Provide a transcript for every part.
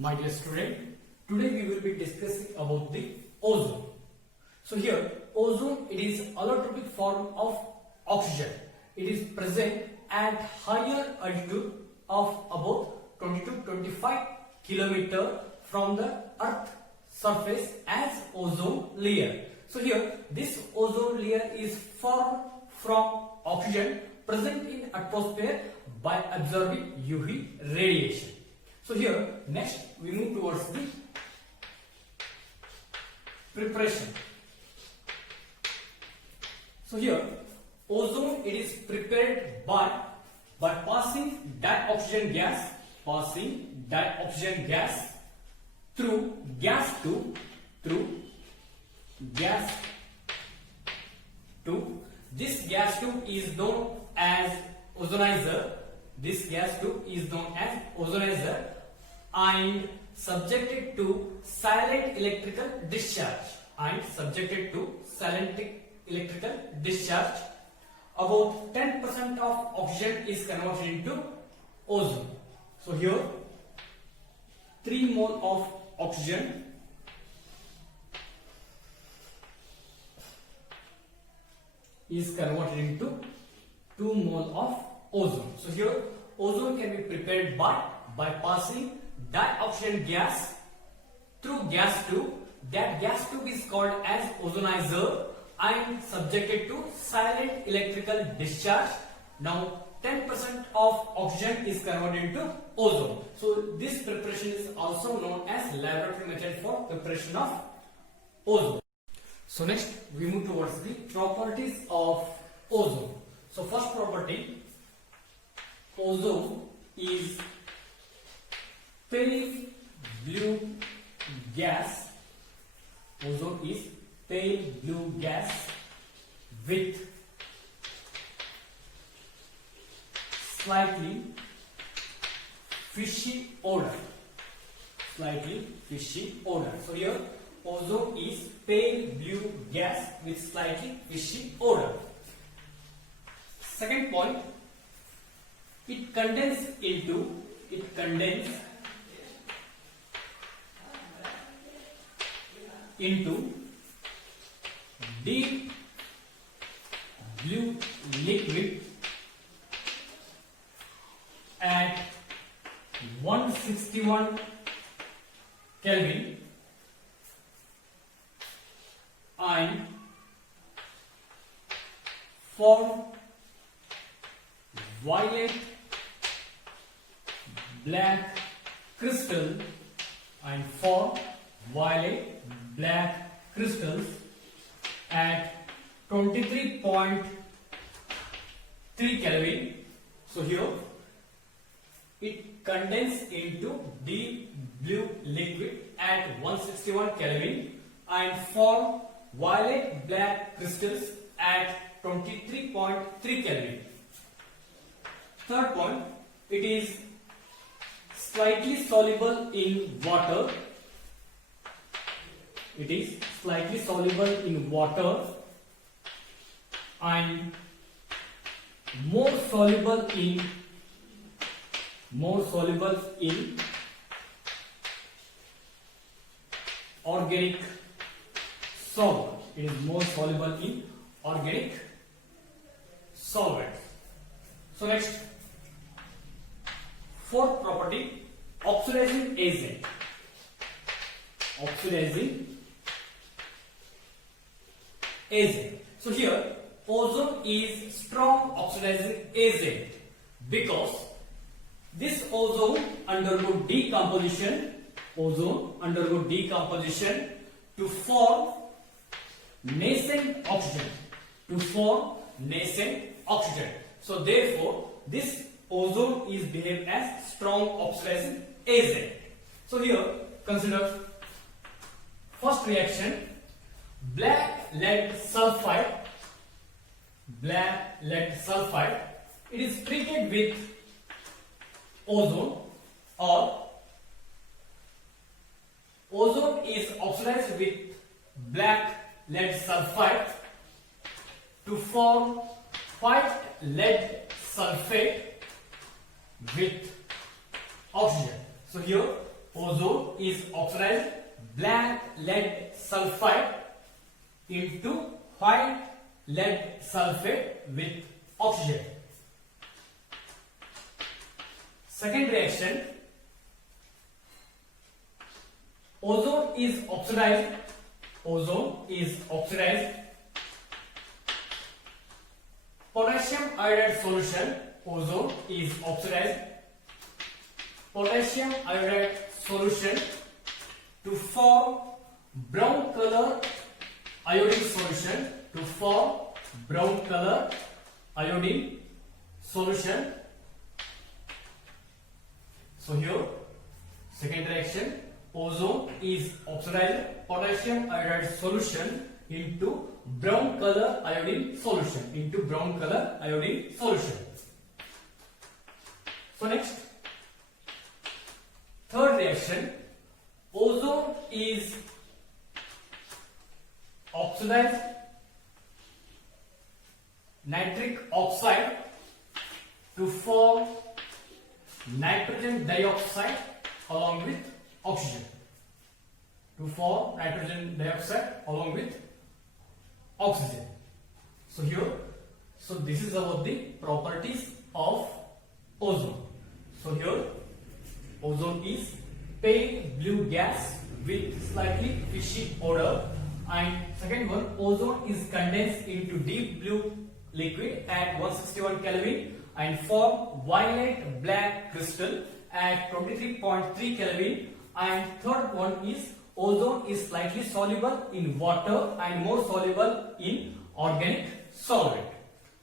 My dear student, today we will be discussing about the ozone. So here, ozone, it is allotropic form of oxygen. It is present at higher altitude of about 20 to 25 kilometer from the earth surface as ozone layer. So here, this ozone layer is formed from oxygen present in atmosphere by absorbing UV radiation. So here, next we move towards the preparation. So here, ozone, it is prepared by passing dioxygen gas through gas tube. This gas tube is known as ozonizer. And subjected to silent electrical discharge. About 10% of oxygen is converted into ozone. So here 3 mole of oxygen is converted into 2 mole of ozone. So here ozone can be prepared by passing dioxygen gas through gas tube. That gas tube is called as ozonizer and subjected to silent electrical discharge. Now 10% of oxygen is converted into ozone. So this preparation is also known as laboratory method for preparation of ozone. So next we move towards the properties of ozone. So first property, ozone is pale blue gas. Ozone is pale blue gas with slightly fishy odor. So here ozone is pale blue gas with slightly fishy odor. Second point, it condenses into deep blue liquid at 161 Kelvin and form violet black crystals at 23.3 Kelvin. So here it condenses into deep blue liquid at 161 Kelvin and form violet black crystals at 23.3 Kelvin. Third point, it is slightly soluble in water. And more soluble in organic solvent. It is more soluble in organic solvent. So next, fourth property, oxidizing agent. So here ozone is strong oxidizing agent because this ozone undergo decomposition to form nascent oxygen. So therefore this ozone is behaved as strong oxidizing agent. So here consider first reaction, black lead sulfide. It is treated with ozone, or ozone is oxidized with black lead sulfide to form white lead sulfate with oxygen. So here ozone is oxidized black lead sulfide into white lead sulfate with oxygen. Second reaction, ozone is oxidized potassium iodide solution, ozone is oxidized potassium iodide solution to form brown color iodine solution, So here, second reaction, ozone is oxidized potassium iodide solution into brown color iodine solution, So next, third reaction, ozone is oxidized nitric oxide to form nitrogen dioxide along with oxygen, So here, this is about the properties of ozone. So here, ozone is pale blue gas with slightly fishy odor, and second one, ozone is condensed into deep blue liquid at 161 Kelvin and form violet black crystal at 23.3 Kelvin, and third one is ozone is slightly soluble in water and more soluble in organic solvent.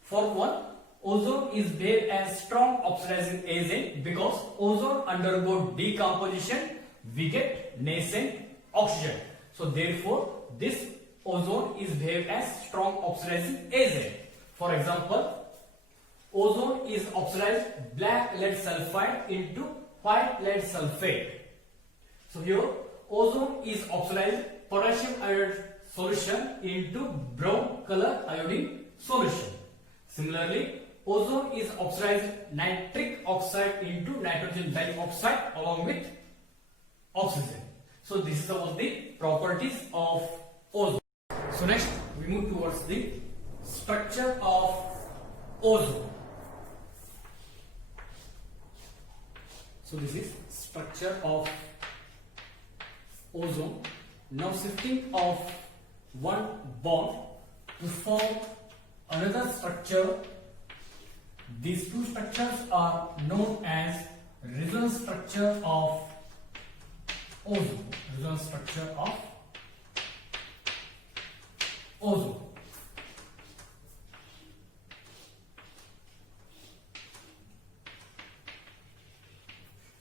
Fourth one, ozone is behaved as strong oxidizing agent because ozone undergo decomposition, we get nascent oxygen. So therefore, this ozone is behaved as strong oxidizing agent. For example, ozone is oxidized black lead sulfide into white lead sulfate. So here, ozone is oxidized potassium iodide solution into brown color iodine solution. Similarly, ozone is oxidized nitric oxide into nitrogen dioxide along with oxygen. So this is about the properties of ozone. So next we move towards the structure of ozone. So this is structure of ozone. Now shifting of one bond to form another structure. These two structures are known as resonance structure of ozone.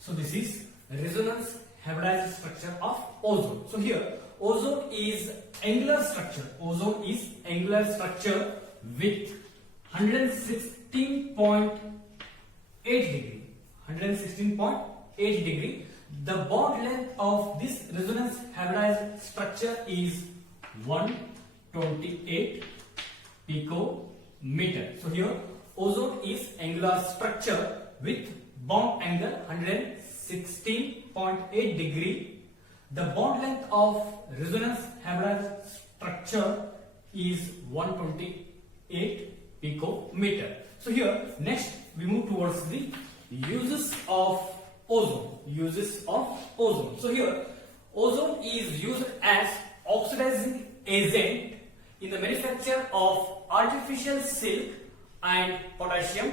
So this is resonance hybridized structure of ozone. So here, ozone is angular structure. With 116.8 degree. The bond length of this resonance hybridized structure is 128 picometer. So here, ozone is angular structure with bond angle 116.8 degree. The bond length of resonance hybridized structure is 128 picometer. So here, next we move towards the uses of ozone. So here, ozone is used as oxidizing agent in the manufacture of artificial silk and potassium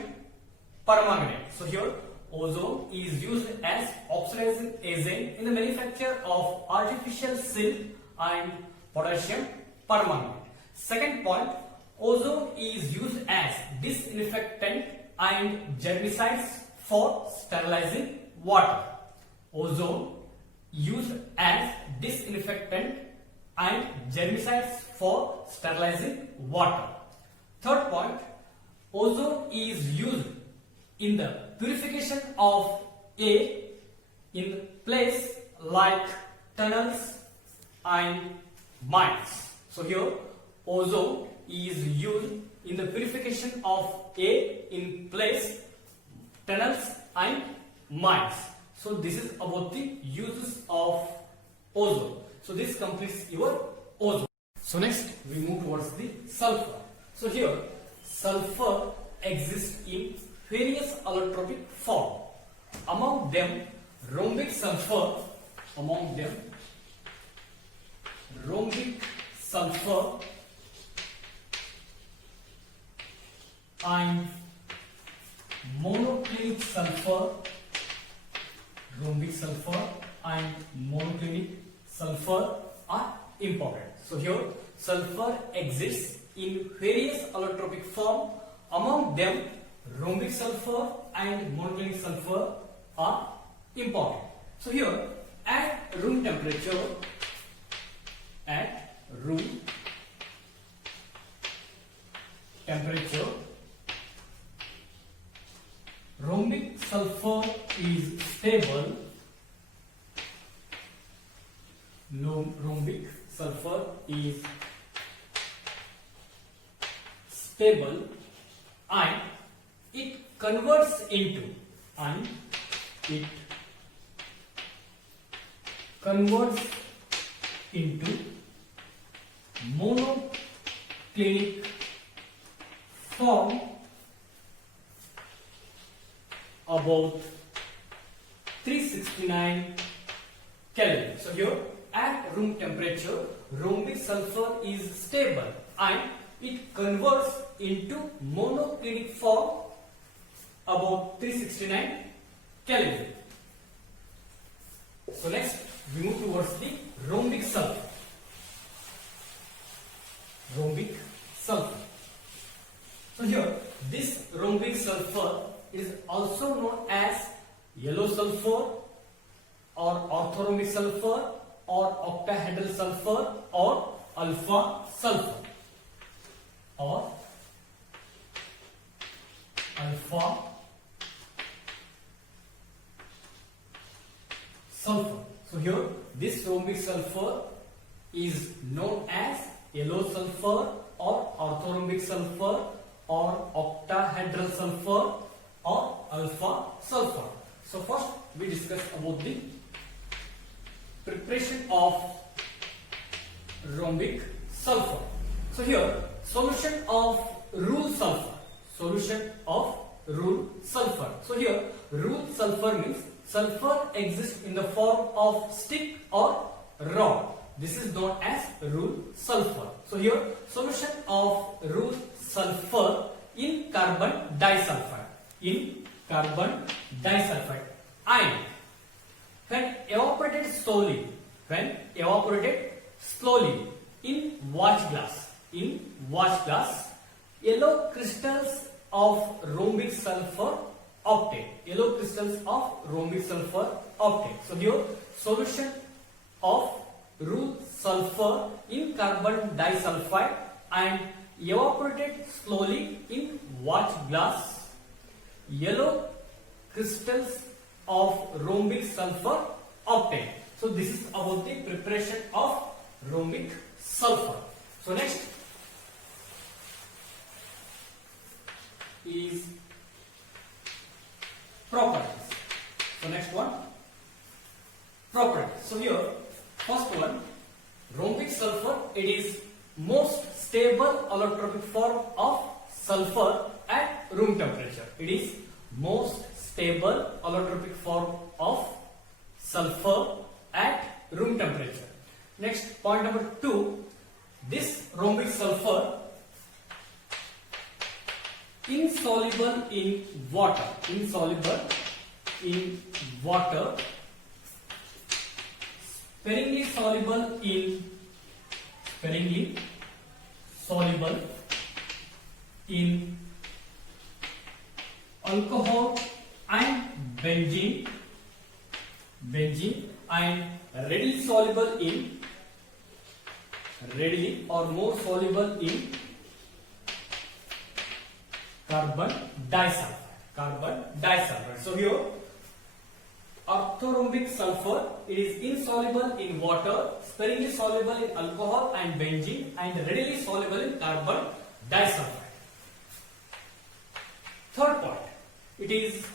permanganate. So here, ozone is used as oxidizing agent in the manufacture of artificial silk and potassium permanganate. Second point, ozone is used as disinfectant and germicides for sterilizing water. Ozone used as disinfectant and germicides for sterilizing water. Third point, ozone is used in the purification of air in place like tunnels and mines. So here, ozone is used in the purification of air in place, tunnels and mines. So this is about the uses of ozone. So this completes your ozone. So next we move towards the sulfur. So here sulfur exists in various allotropic form. Among them rhombic sulfur, and monoclinic sulfur, are important. So here sulfur exists in various allotropic form. Among them rhombic sulfur and monoclinic sulfur are important. So here at room temperature, rhombic sulfur is stable. Rhombic sulfur is stable and it converts into monoclinic form about 369 Kelvin. So here at room temperature rhombic sulfur is stable and it converts into monoclinic form about 369 Kelvin. So next we move towards the rhombic sulfur. So here this rhombic sulfur is also known as yellow sulfur or orthorhombic sulfur or octahedral sulfur or alpha sulfur So here this rhombic sulfur is known as yellow sulfur or orthorhombic sulfur or octahedral sulfur or alpha sulfur. So first we discuss about the preparation of rhombic sulfur. So here solution of rule sulfur. So here rule sulfur means sulfur exists in the form of stick or rod. This is known as rule sulfur. So here solution of rule sulfur in carbon disulfide. And when evaporated slowly in watch glass, yellow crystals of rhombic sulfur obtained. So here solution of rule sulfur in carbon disulfide and evaporated slowly in watch glass, yellow crystals of rhombic sulfur obtained. So this is about the preparation of rhombic sulfur. So next is properties. So next one, properties. So here first one, rhombic sulfur, it is most stable allotropic form of sulfur at room temperature. It is most stable allotropic form of sulfur at room temperature. Next, point number 2, this rhombic sulfur insoluble in water, sparingly soluble in alcohol and benzene, and readily or more soluble in carbon disulfide. So here orthorhombic sulfur, it is insoluble in water, sparingly soluble in alcohol and benzene, and readily soluble in carbon disulfide. Third point, it is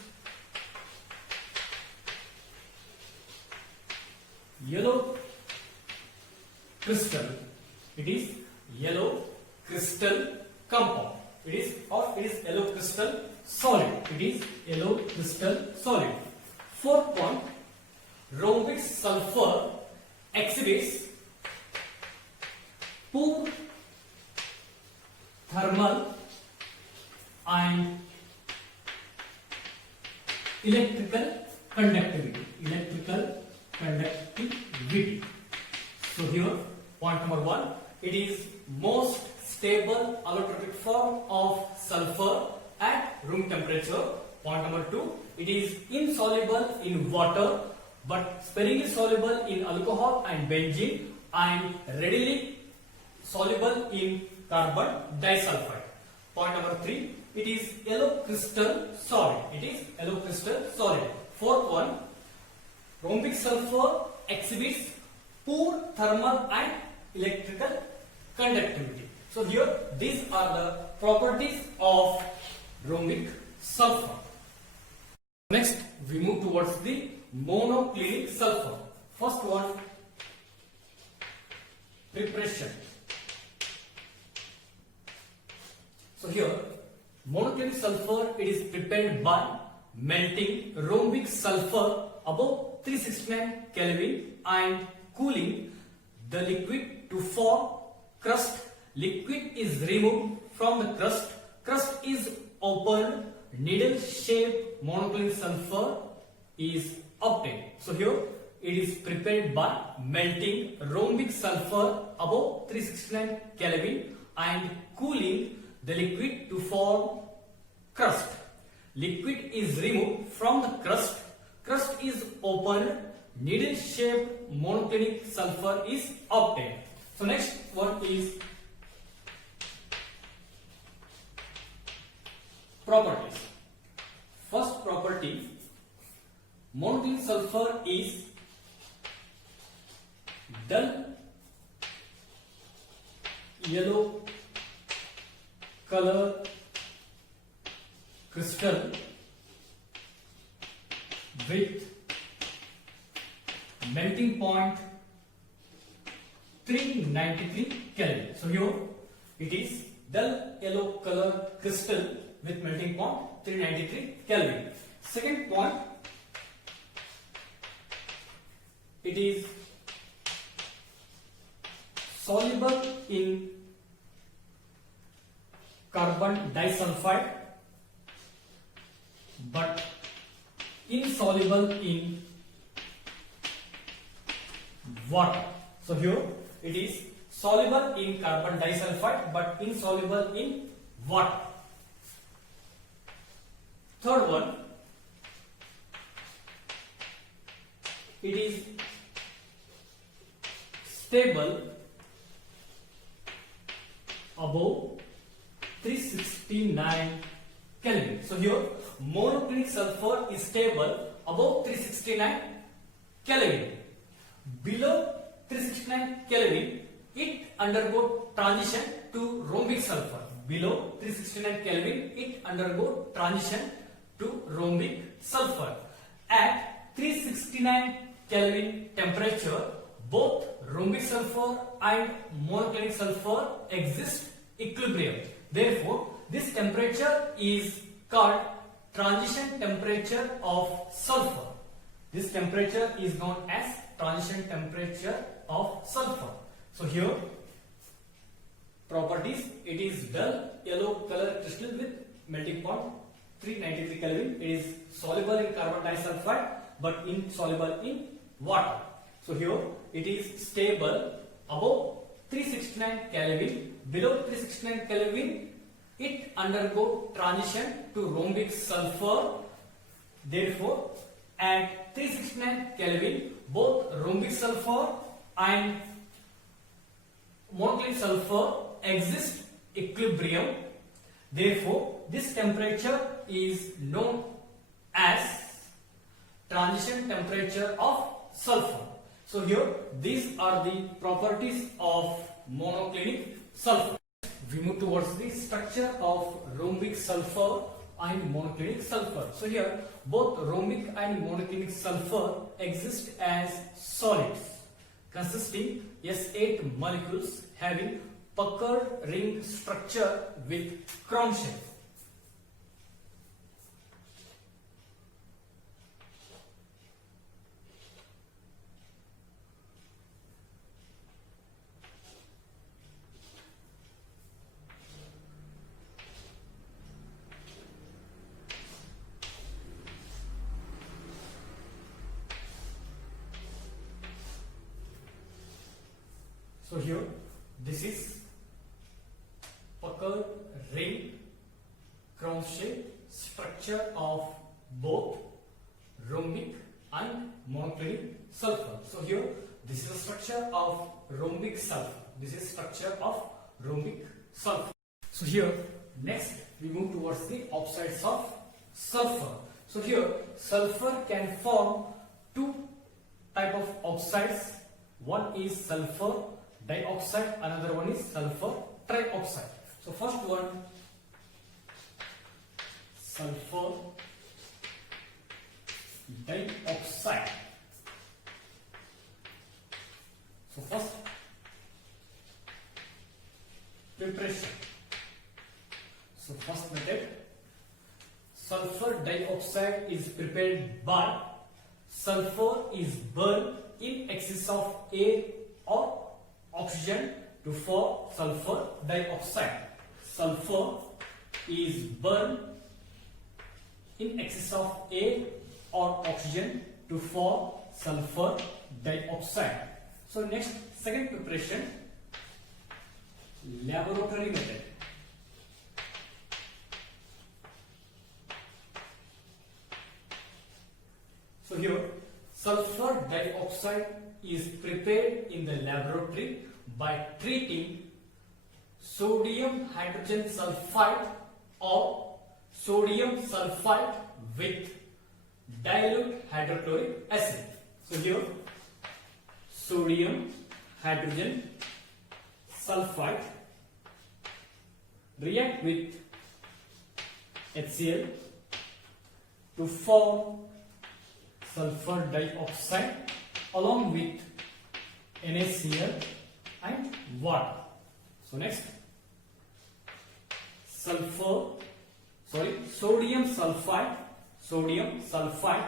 yellow crystal. It is yellow crystal compound. It is yellow crystal solid. It is yellow crystal solid. Fourth point, rhombic sulfur exhibits poor thermal and electrical conductivity. So here, point number 1, it is most stable allotropic form of sulfur at room temperature. Point number 2, it is insoluble in water but sparingly soluble in alcohol and benzene and readily soluble in carbon disulfide. Point number 3, it is yellow crystal solid. Fourth one, rhombic sulfur exhibits poor thermal and electrical conductivity. So here these are the properties of rhombic sulfur. Next we move towards the monoclinic sulfur. First one, preparation. So here monoclinic sulfur, it is prepared by melting rhombic sulfur above 369 Kelvin and cooling the liquid to form crust. Liquid is removed from the crust. Crust is opened. Needle-shaped monoclinic sulfur is obtained. So here it is prepared by melting rhombic sulfur above 369 Kelvin and cooling the liquid to form crust. Liquid is removed from the crust. Crust is opened. Needle-shaped monoclinic sulfur is obtained. So next one is properties. First property, monoclinic sulfur is dull yellow color crystal with melting point 393 Kelvin. So here it is dull yellow color crystal with melting point 393 Kelvin. Second point, it is soluble in carbon disulfide but insoluble in water. So here it is soluble in carbon disulfide but insoluble in water. Third one, it is stable above 369 Kelvin. So here monoclinic sulfur is stable above 369 Kelvin. Below 369 Kelvin, it undergo transition to rhombic sulfur. Below 369 Kelvin, it undergo transition to rhombic sulfur. At 369 Kelvin temperature, both rhombic sulfur and monoclinic sulfur exist equilibrium. Therefore, this temperature is called transition temperature of sulfur. This temperature is known as transition temperature of sulfur. So here properties, it is dull yellow color crystal with melting point 393 Kelvin. It is soluble in carbon disulfide but insoluble in water. So here it is stable above 369 Kelvin. Below 369 Kelvin, it undergo transition to rhombic sulfur. Therefore, at 369 Kelvin, both rhombic sulfur and monoclinic sulfur exist equilibrium. Therefore, this temperature is known as transition temperature of sulfur. So here these are the properties of monoclinic sulfur. We move towards the structure of rhombic sulfur and monoclinic sulfur. So here both rhombic and monoclinic sulfur exist as solids. consisting S8 molecules having puckered ring structure with crown shape. So here, this is puckered ring crown shape structure of both rhombic and monoclinic sulfur. So here, this is a structure of rhombic sulfur. This is structure of rhombic sulfur. So here, next we move towards the oxides of sulfur. So here, sulfur can form two type of oxides. One is sulfur dioxide, another one is sulfur trioxide. So first one, sulfur dioxide. So first preparation. So first method, sulfur dioxide is prepared by sulfur is burned in excess of air or oxygen to form sulfur dioxide. Sulfur is burned in excess of air or oxygen to form sulfur dioxide. So next, second preparation, laboratory method. So here, sulfur dioxide is prepared in the laboratory by treating sodium hydrogen sulfide or sodium sulfide with dilute hydrochloric acid. So here, sodium hydrogen sulfide react with HCl to form sulfur dioxide along with NaCl and water. So next, sodium sulfide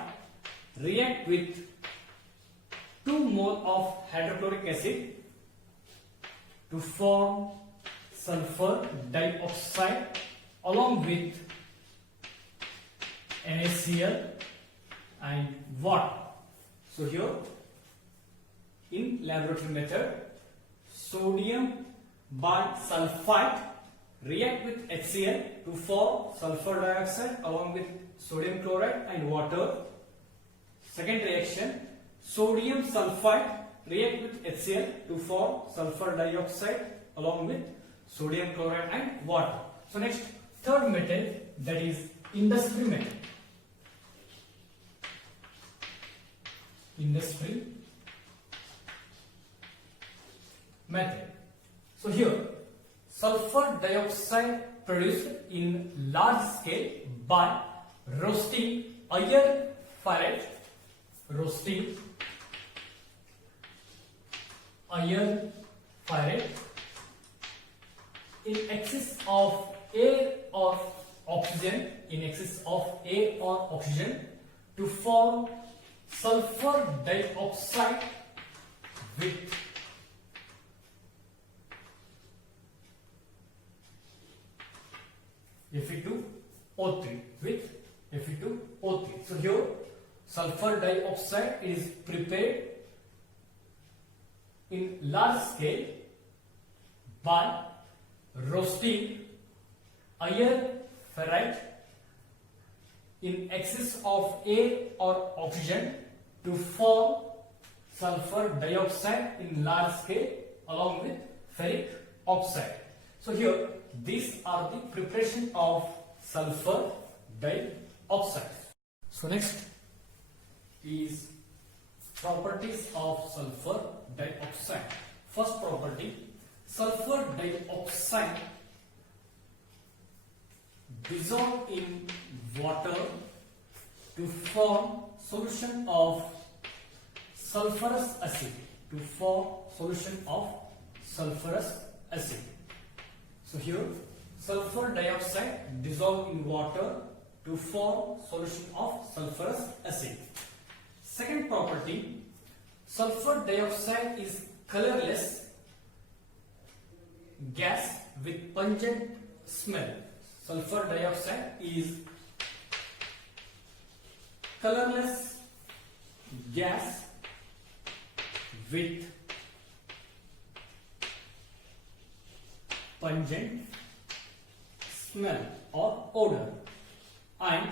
react with 2 mole of hydrochloric acid to form sulfur dioxide along with NaCl and water. So here, in laboratory method, sodium bisulfite react with HCl to form sulfur dioxide along with sodium chloride and water. Second reaction, sodium sulfite react with HCl to form sulfur dioxide along with sodium chloride and water. So next, third method, that is industry method. Industry method. So here, sulfur dioxide produced in large scale by roasting iron ferrite, in excess of air or oxygen, to form sulfur dioxide with Fe2O3 So here, sulfur dioxide is prepared in large scale by roasting iron ferrite in excess of air or oxygen to form sulfur dioxide in large scale along with ferric oxide. So here, these are the preparation of sulfur dioxide. So next is properties of sulfur dioxide. First property, sulfur dioxide dissolve in water to form solution of sulfurous acid. to form solution of sulfurous acid. So here sulfur dioxide dissolved in water to form solution of sulfurous acid. Second property, sulfur dioxide is colorless gas with pungent smell. Sulfur dioxide is colorless gas with pungent smell or odor and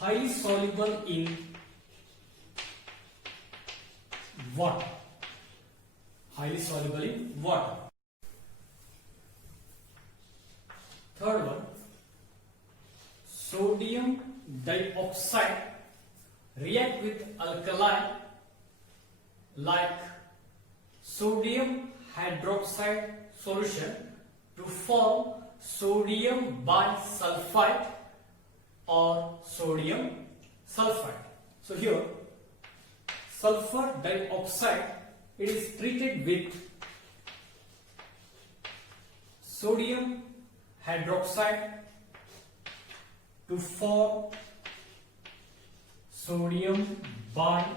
highly soluble in water. Highly soluble in water. Third one, sodium dioxide react with alkali like sodium hydroxide solution to form sodium bisulfite or sodium sulfite. So here sulfur dioxide, it is treated with sodium hydroxide to form sodium bisulfite.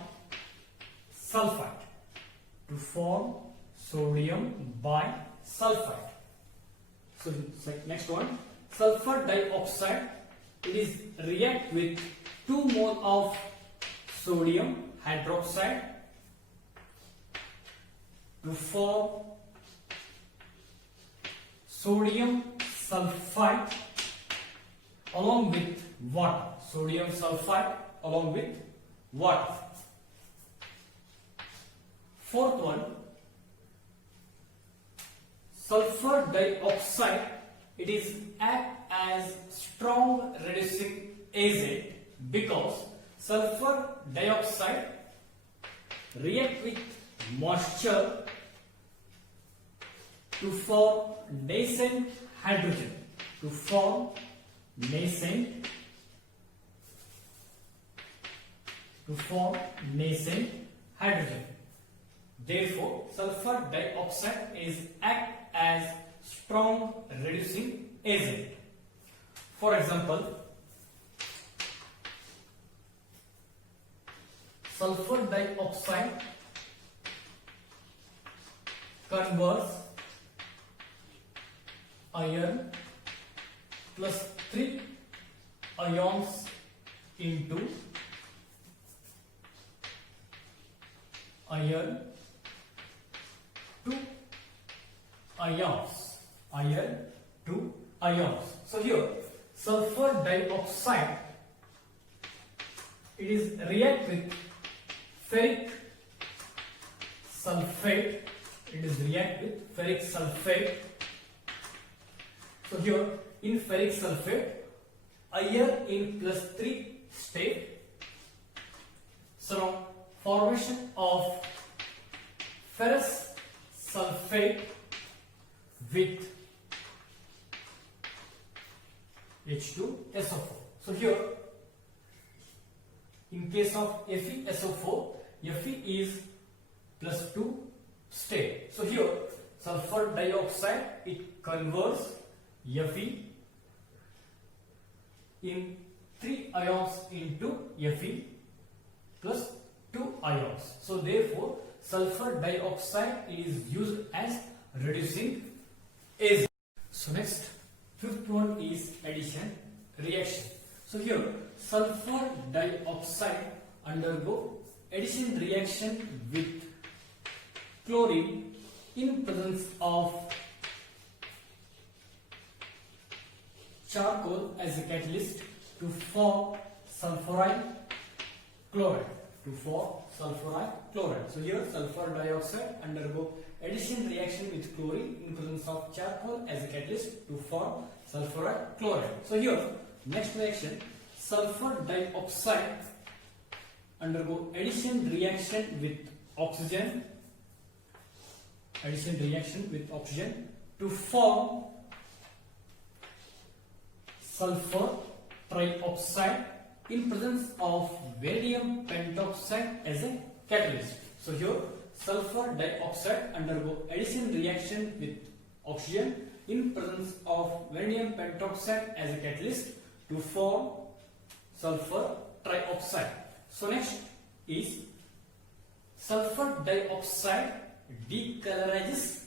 To form sodium bisulfite. So next one, sulfur dioxide, it is react with 2 mole of sodium hydroxide to form sodium sulfite along with water. Sodium sulfite along with water. Fourth one, sulfur dioxide, it is act as strong reducing agent because sulfur dioxide react with moisture to form nascent hydrogen. To form nascent hydrogen. Therefore, sulfur dioxide is act as strong reducing agent. For example, sulfur dioxide converts iron plus 3 ions into iron 2 ions. Iron 2 ions. So here sulfur dioxide, it is react with ferric sulfate. It is react with ferric sulfate. So here in ferric sulfate, iron in +3 state. So now formation of ferrous sulfate with H2SO4. So here in case of FeSO4, Fe is +2 state. So here sulfur dioxide, it converts Fe in 3 ions into Fe plus 2 ions. So therefore sulfur dioxide is used as reducing agent. So next, fifth one is addition reaction. So here sulfur dioxide undergo addition reaction with chlorine in presence of charcoal as a catalyst to form sulfuride chloride. So here sulfur dioxide undergo addition reaction with chlorine in presence of charcoal as a catalyst to form sulfuride chloride. So here next reaction, sulfur dioxide undergo addition reaction with oxygen. Addition reaction with oxygen to form sulfur trioxide in presence of vanadium pentoxide as a catalyst. So here sulfur dioxide undergo addition reaction with oxygen in presence of vanadium pentoxide as a catalyst to form sulfur trioxide. So next is sulfur dioxide decolorizes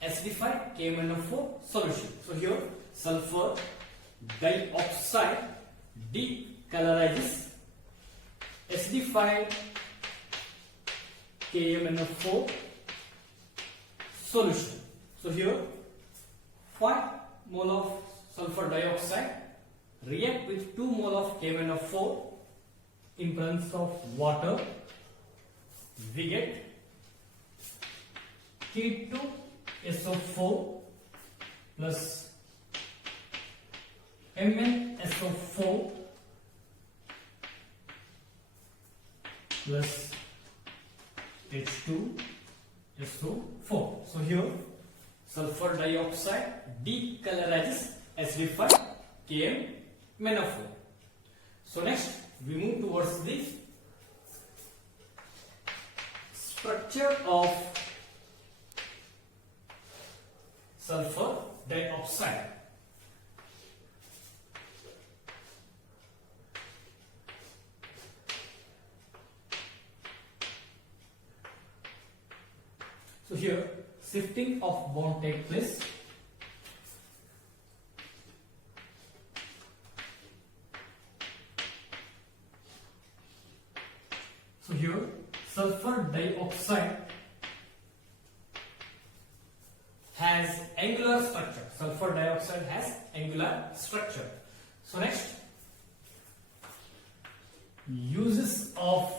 acidified KMnO4 solution. So here sulfur dioxide decolorizes acidified KMnO4 solution. So here 5 mole of sulfur dioxide react with 2 mole of KMnO4 in presence of water. We get K2SO4 plus MnSO4 plus H2SO4. So here sulfur dioxide decolorizes acidified KMnO4. So next we move towards the structure of sulfur dioxide. So here shifting of bond take place. So here sulfur dioxide has angular structure. Sulfur dioxide has angular structure. So next, uses of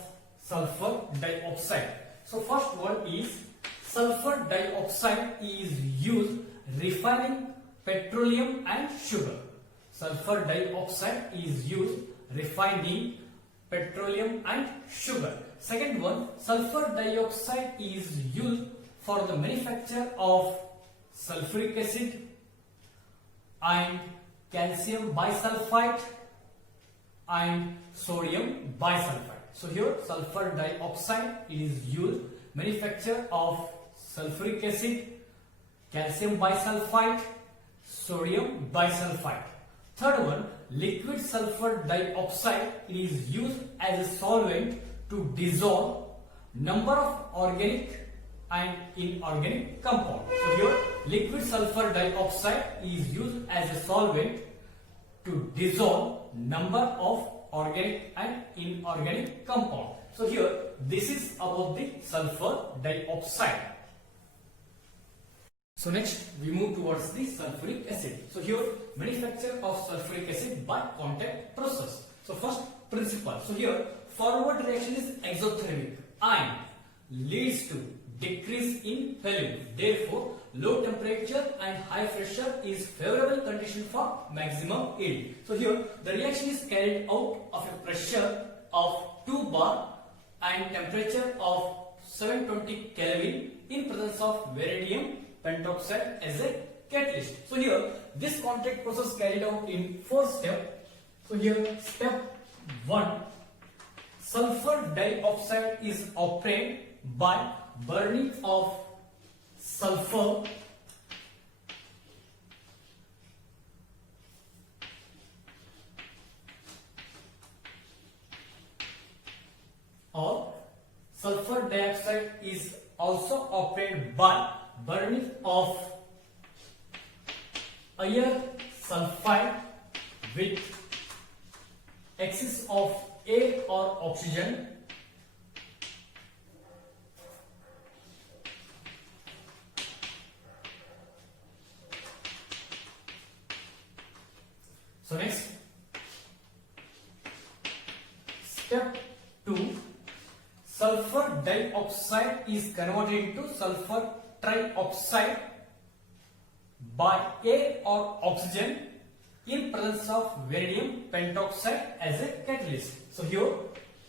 sulfur dioxide. So first one is sulfur dioxide is used refining petroleum and sugar. Sulfur dioxide is used refining petroleum and sugar. Second one, sulfur dioxide is used for the manufacture of sulfuric acid and calcium bisulfite and sodium bisulfite. So here sulfur dioxide is used manufacture of sulfuric acid, calcium bisulfite, sodium bisulfite. Third one, liquid sulfur dioxide is used as a solvent to dissolve number of organic and inorganic compounds. So here liquid sulfur dioxide is used as a solvent to dissolve number of organic and inorganic compounds. So here this is about the sulfur dioxide. So next we move towards the sulfuric acid. So here manufacture of sulfuric acid by contact process. So first principle. So here forward reaction is exothermic and leads to decrease in volume. Therefore low temperature and high pressure is favorable condition for maximum yield. So here the reaction is carried out of a pressure of 2 bar and temperature of 720 Kelvin in presence of vanadium pentoxide as a catalyst. So here this contact process carried out in 4 steps. So here step 1, sulfur dioxide is obtained by burning of sulfur or sulfur dioxide is also obtained by burning of iron sulfide with excess of air or oxygen So next, step 2, sulfur dioxide is converted into sulfur trioxide by air or oxygen in presence of vanadium pentoxide as a catalyst. So here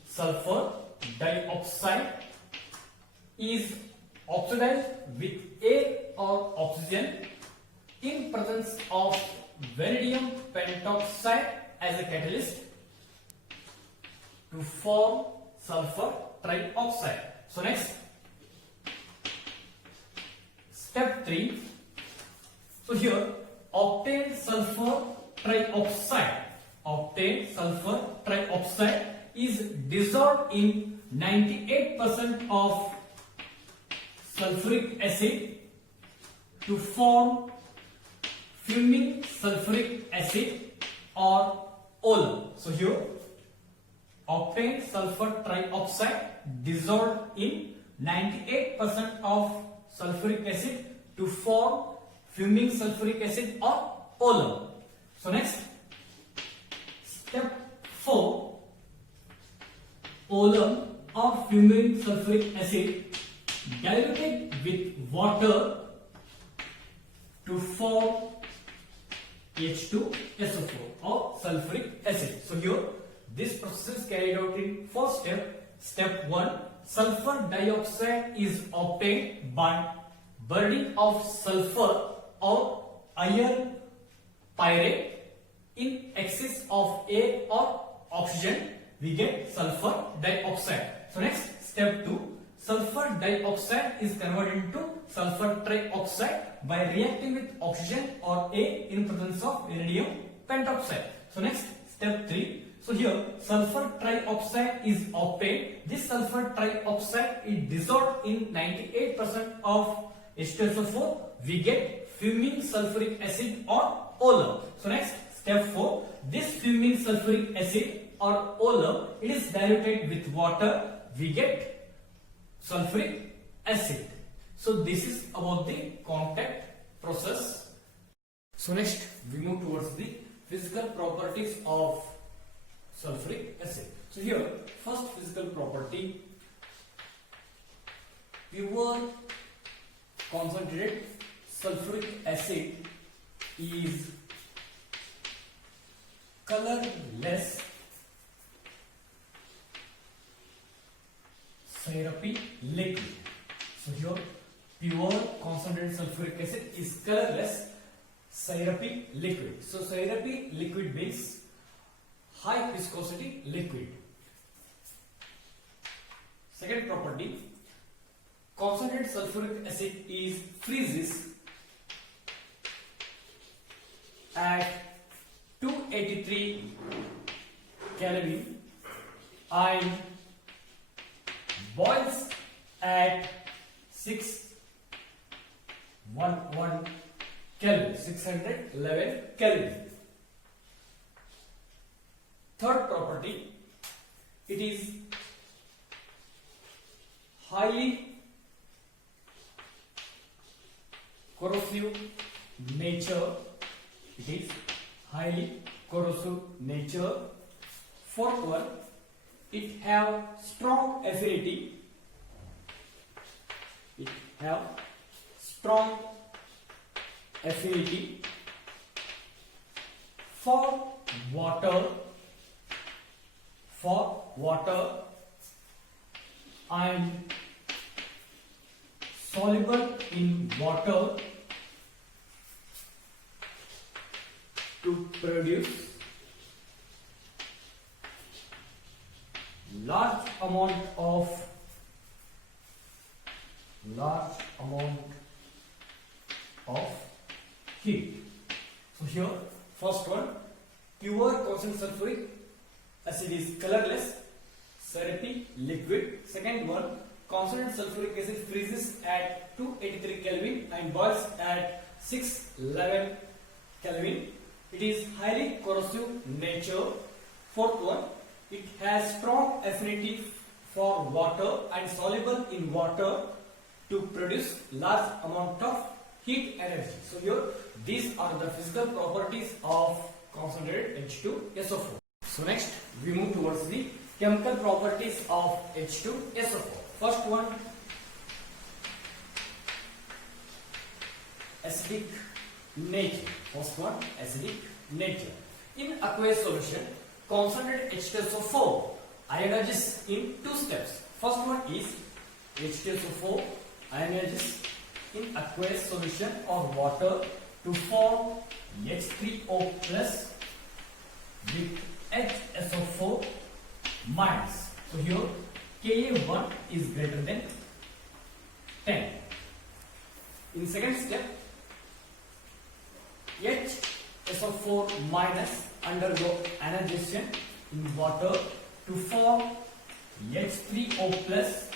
sulfur dioxide is oxidized with air or oxygen in presence of vanadium pentoxide as a catalyst to form sulfur trioxide. So next, step 3. So here, obtain sulfur trioxide. Obtain sulfur trioxide is dissolved in 98% of sulfuric acid to form fuming sulfuric acid or Ozone. So here, obtain sulfur trioxide dissolved in 98% of sulfuric acid to form fuming sulfuric acid or Ozone. So next, step 4, Ozone or fuming sulfuric acid diluted with water to form H2SO4 or sulfuric acid. So here, this process is carried out in first step. Step 1, sulfur dioxide is obtained by burning of sulfur or iron pyrite in excess of air or oxygen. We get sulfur dioxide. So next, step 2, sulfur dioxide is converted into sulfur trioxide by reacting with oxygen or air in presence of iridium pentoxide. So next, step 3. So here, sulfur trioxide is obtained. This sulfur trioxide is dissolved in 98% of H2SO4. We get fuming sulfuric acid or Ozone. So next, step 4. This fuming sulfuric acid or Ozone, it is diluted with water. We get sulfuric acid. So this is about the contact process. So next, we move towards the physical properties of sulfuric acid. So here, first physical property, pure concentrated sulfuric acid is colorless, syrupy liquid. So here, pure concentrated sulfuric acid is colorless, syrupy liquid. So syrupy liquid means high viscosity liquid. Second property, concentrated sulfuric acid is freezes at 283 Kelvin and boils at 611 Kelvin, 611 Kelvin. Third property, it is highly corrosive nature. It is highly corrosive nature. Fourth one, it have strong affinity. It have strong affinity for water. And soluble in water to produce large amount of heat. So here, first one, pure concentrated sulfuric acid is colorless, syrupy liquid. Second one, concentrated sulfuric acid freezes at 283 Kelvin and boils at 611 Kelvin. It is highly corrosive nature. Fourth one, it has strong affinity for water and soluble in water to produce large amount of heat energy. So here, these are the physical properties of concentrated H2SO4. So next, we move towards the chemical properties of H2SO4. First one, acidic nature. First one, acidic nature. In aqueous solution, concentrated H2SO4 ionizes in two steps. First one is H2SO4 ionizes in aqueous solution or water to form H3O plus with HSO4 minus. So here, Ka1 is greater than 10. In second step, HSO4 minus undergo ionization in water to form H3O plus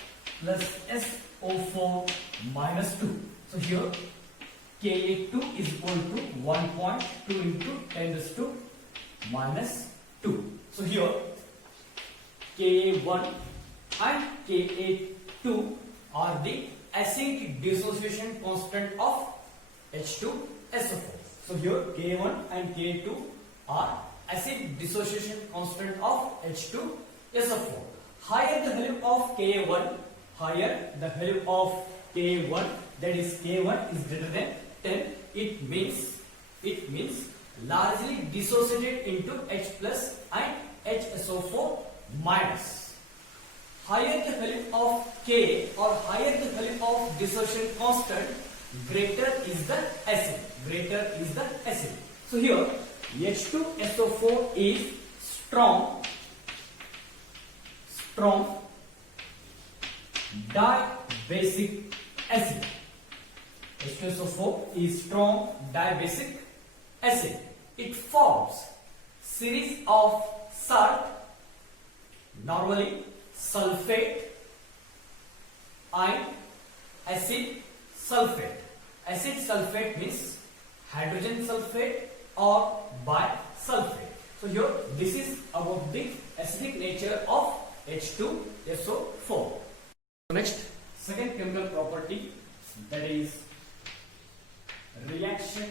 SO4 minus 2. So here Ka2 is equal to 1.2 into 10 raised to minus 2. So here Ka1 and Ka2 are the acid dissociation constant of H2SO4. So here Ka1 and Ka2 are acid dissociation constant of H2SO4. Higher the value of Ka1, that is K1 is greater than 10, it means largely dissociated into H plus and HSO4 minus. Higher the value of K or higher the value of dissociation constant, greater is the acid. So here H2SO4 is strong dibasic acid. H2SO4 is strong dibasic acid. It forms series of salt, normally sulfate, and acid sulfate. Acid sulfate means hydrogen sulfate or bisulfate. So here this is about the acidic nature of H2SO4. Next, second chemical property, that is reaction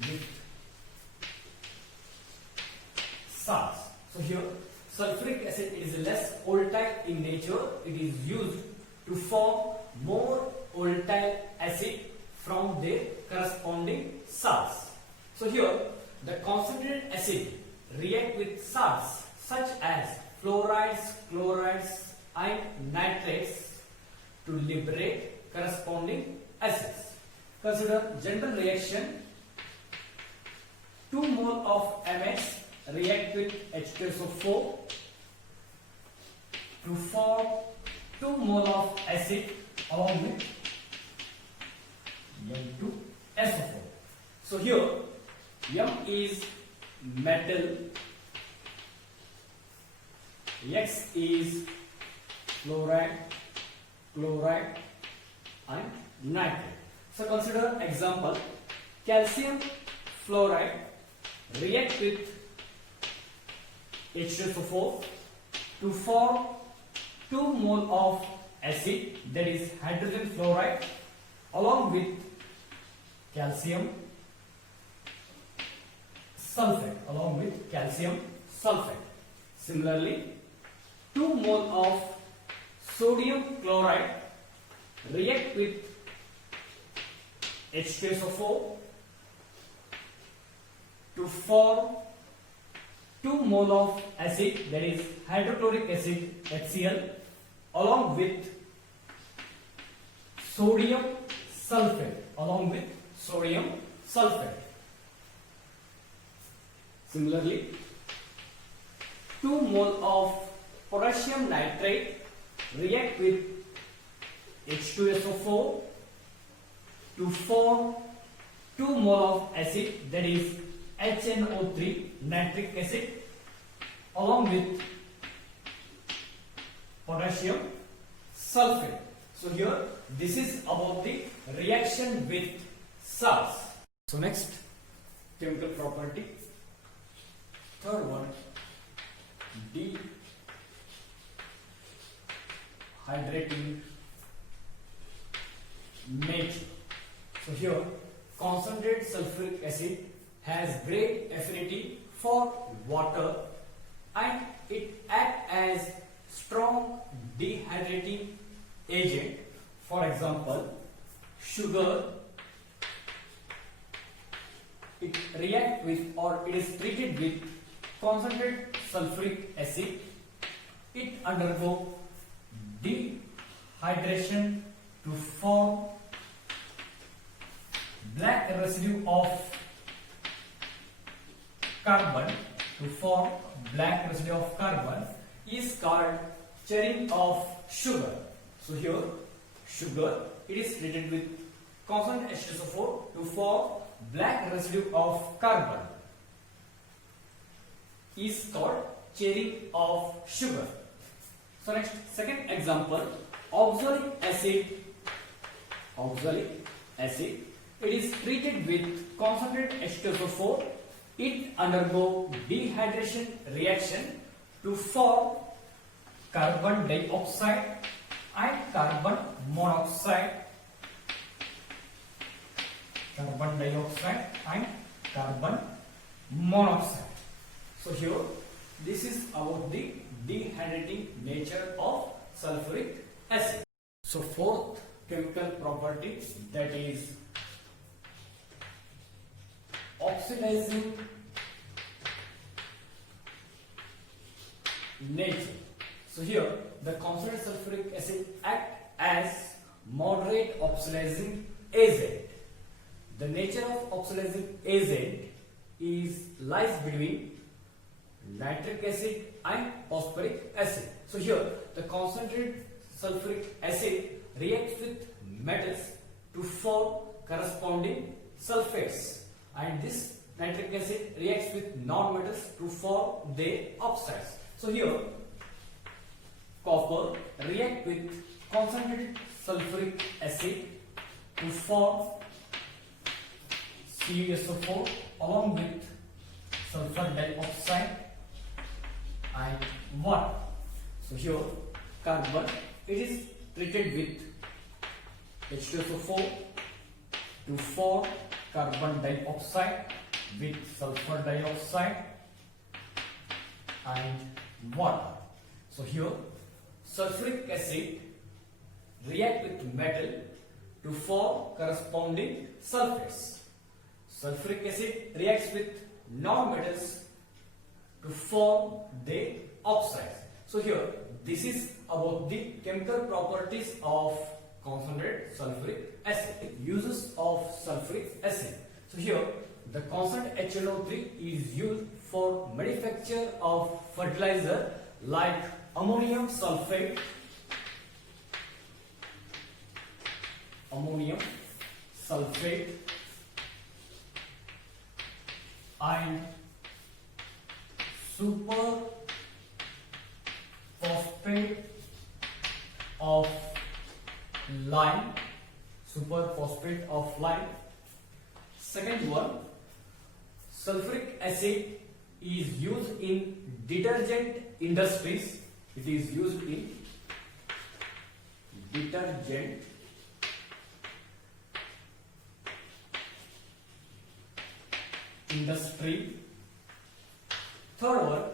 with salts. So here sulfuric acid is less volatile in nature. It is used to form more volatile acid from their corresponding salts. So here the concentrated acid react with salts such as fluorides, chlorides and nitrates to liberate corresponding acids. Consider general reaction. 2 mole of MS react with H2SO4 to form 2 mole of acid along with M2SO4. So here M is metal, X is fluoride, chloride and nitrate. So consider example, calcium fluoride react with H2SO4 to form 2 mole of acid, that is hydrogen fluoride, along with calcium sulfate. Similarly, 2 mole of sodium chloride react with H2SO4 to form 2 mole of acid, that is hydrochloric acid HCl, along with sodium sulfate. Similarly, 2 mole of potassium nitrate react with H2SO4 to form 2 mole of acid, that is HNO3 nitric acid, along with potassium sulfate. So here this is about the reaction with salts. So next chemical property, third one, dehydrating nature. So here concentrated sulfuric acid has great affinity for water and it acts as strong dehydrating agent. For example, sugar, it reacts with or it is treated with concentrated sulfuric acid. It undergoes dehydration to form black residue of carbon to form black residue of carbon is called churning of sugar. So here sugar, it is treated with constant H2SO4 to form black residue of carbon is called churning of sugar. So next, second example, oxalic acid. Oxalic acid, it is treated with concentrated H2SO4. It undergo dehydration reaction to form carbon dioxide and carbon monoxide. Carbon dioxide and carbon monoxide. So here, this is about the dehydrating nature of sulfuric acid. So fourth chemical property, that is oxidizing nature. So here the concentrated sulfuric acid act as moderate oxidizing agent. The nature of oxidizing agent lies between nitric acid and phosphoric acid. So here the concentrated sulfuric acid reacts with metals to form corresponding sulfates, and this nitric acid reacts with non-metals to form the oxides. So here copper react with concentrated sulfuric acid to form CuSO4 along with sulfur dioxide and water. So here carbon, it is treated with H2SO4 to form carbon dioxide with sulfur dioxide and water. So here sulfuric acid react with metal to form corresponding sulfates. Sulfuric acid reacts with non-metals to form the oxides. So here this is about the chemical properties of concentrated sulfuric acid. Uses of sulfuric acid. So here the constant HNO3 is used for manufacture of fertilizer like ammonium sulfate, and super phosphate of lime. Second one, sulfuric acid is used in detergent industries. It is used in detergent industry. Third one,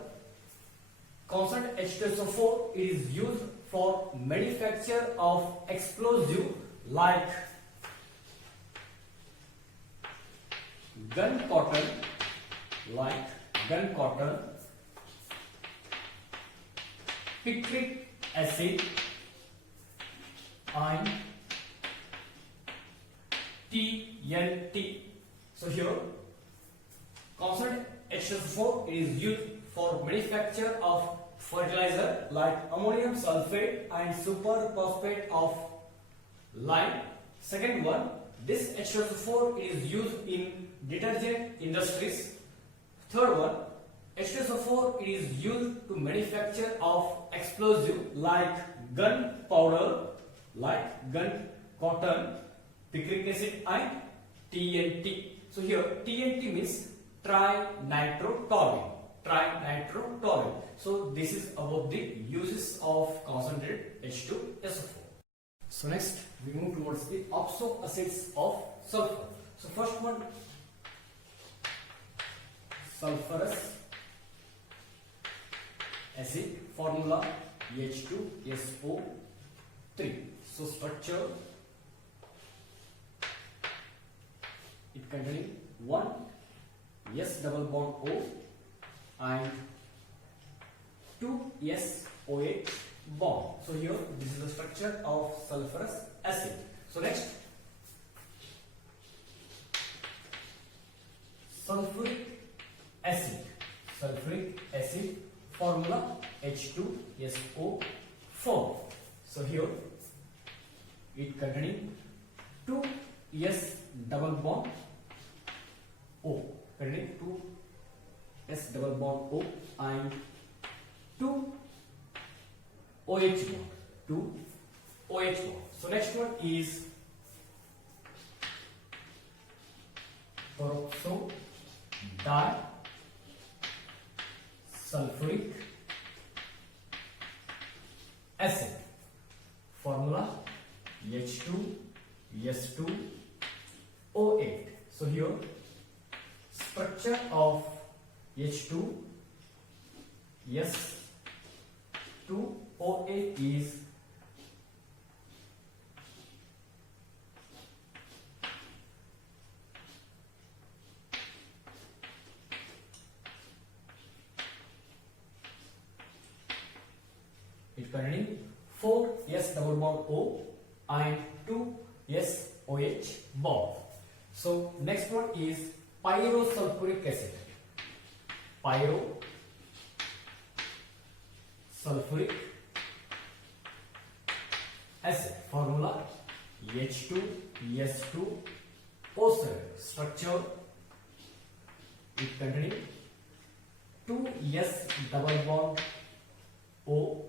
constant H2SO4 is used for manufacture of explosive like gun cotton, picric acid and TNT. So here constant H2SO4 is used for manufacture of fertilizer like ammonium sulfate and superphosphate of lime. Second one, this H2SO4 is used in detergent industries. Third one, H2SO4 is used to manufacture of explosive like gun powder, like gun cotton, picric acid and TNT. So here TNT means trinitrotoluene. So this is about the uses of concentrated H2SO4. So next we move towards the oxoacids of sulfur. So first one, sulfurous acid, formula H2SO3. So structure, it containing one S double bond O and two SOH bond. So here this is the structure of sulfurous acid. So next, sulfuric acid. sulfuric acid, formula H2SO4. So here it containing 2S double bond O, containing 2S double bond O and 2 OH bond, 2 OH bond. So next one is peroxo-disulfuric acid, formula H2S2O8. So here structure of H2S2O8 is it containing 4S double bond O and 2S OH bond. So next one is pyrosulfuric acid. Pyrosulfuric acid, formula H2S2O7. Structure it containing 2S double bond O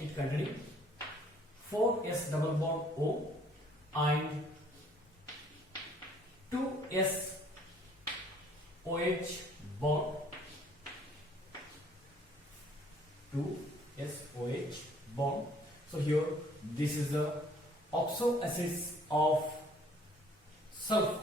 it containing 4S double bond O and 2S OH bond, 2S OH bond. So here this is the oxoacids of sulfur.